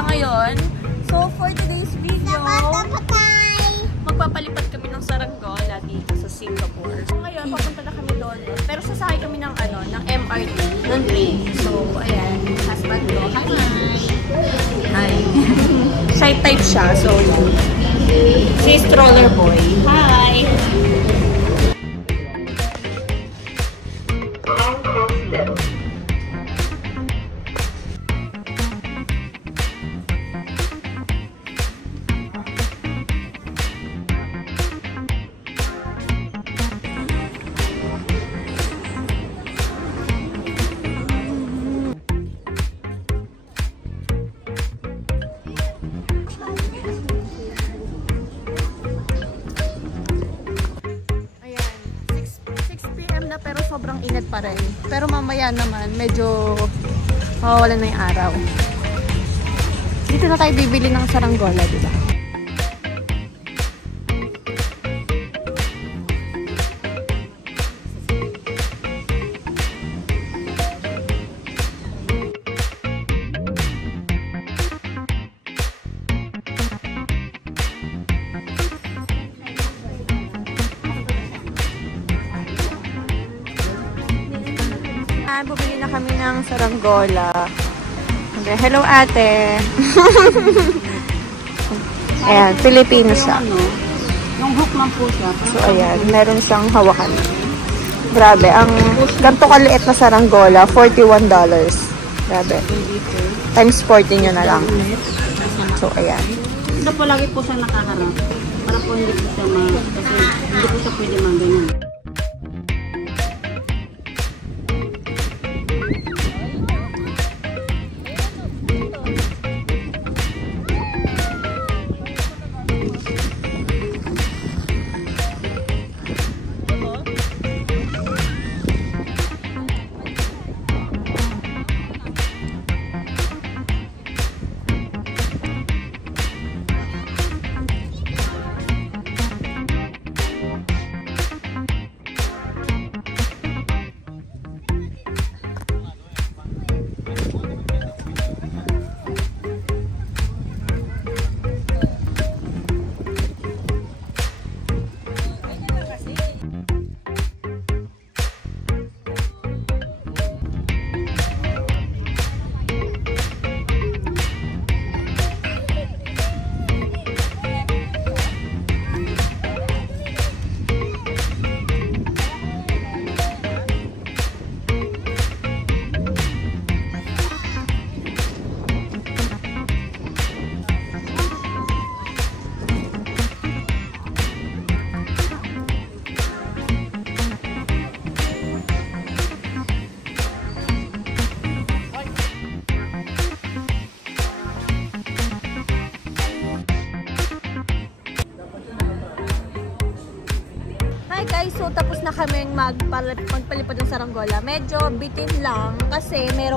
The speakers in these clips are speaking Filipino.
siya ngayon. So, for today's video, magpapalipat kami ng saranggola dito sa Singapore. So, ngayon, papunta na kami doon. Pero sasakay kami ng, ng MRT, ng train. So, ayan, husband ko. Hi! Shy type siya. So, si stroller boy. Hi! Pero sobrang init pa rin. Pero mamaya naman, medyo wala na yung araw. Dito na tayo bibili ng saranggola, diba? Bumili na kami ng saranggola. Okay, hello ate. Ayan, Filipino siya. Yung hook man po siya. So ayan, meron siyang hawakan. Grabe, ang ganito kaliit na saranggola, $41. Grabe. Times 40 nyo na lang. So ayan. Ito po lagi po siya nakaharap. Para po hindi po siya kasi hindi po siya pwede ganyan. Guys, so tapos na kaming magpalipad ng saranggola. Medyo bitin lang kasi may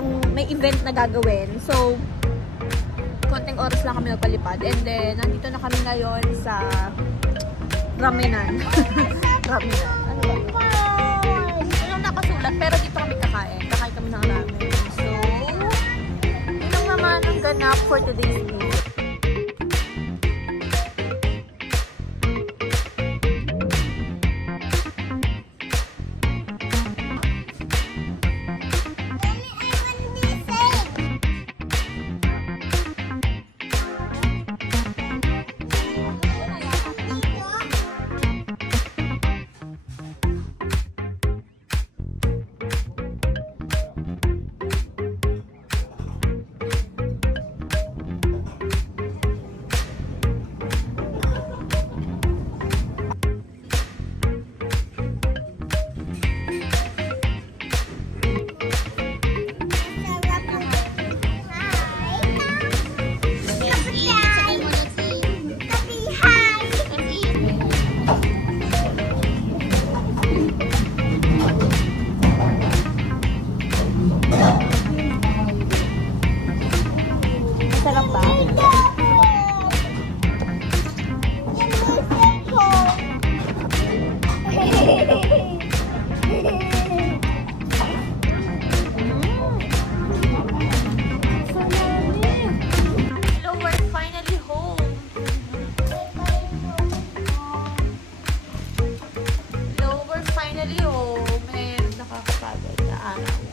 event na gagawin. So, konting oras lang kami magpalipad. And then, nandito na kami ngayon sa Ramenan. Ramenan. Ano ba? Hindi lang nakasulat, pero dito kami kakain. Kakain kami ng ramen. So, yun lang naman ang ganap for today's video. siya.